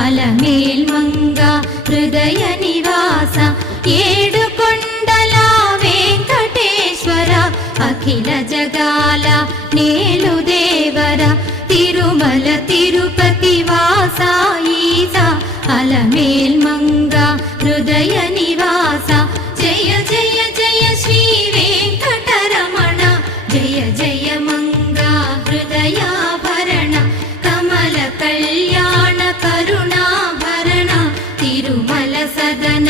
అలమేల్మంగ హృదయ నివాస ఏడుకొండల వెంకటేశ్వర అఖిల జగాల నేలు దేవర తిరుమల తిరుపతి వాస ఈస అలమేల్మంగ హృదయ నివాస జయ జయ జయ శ్రీ వెంకటరమణ జయ జయ మంగ హృదయాభరణ కమల కళ్యాణ కరుణాభరణ తిరుమల సదన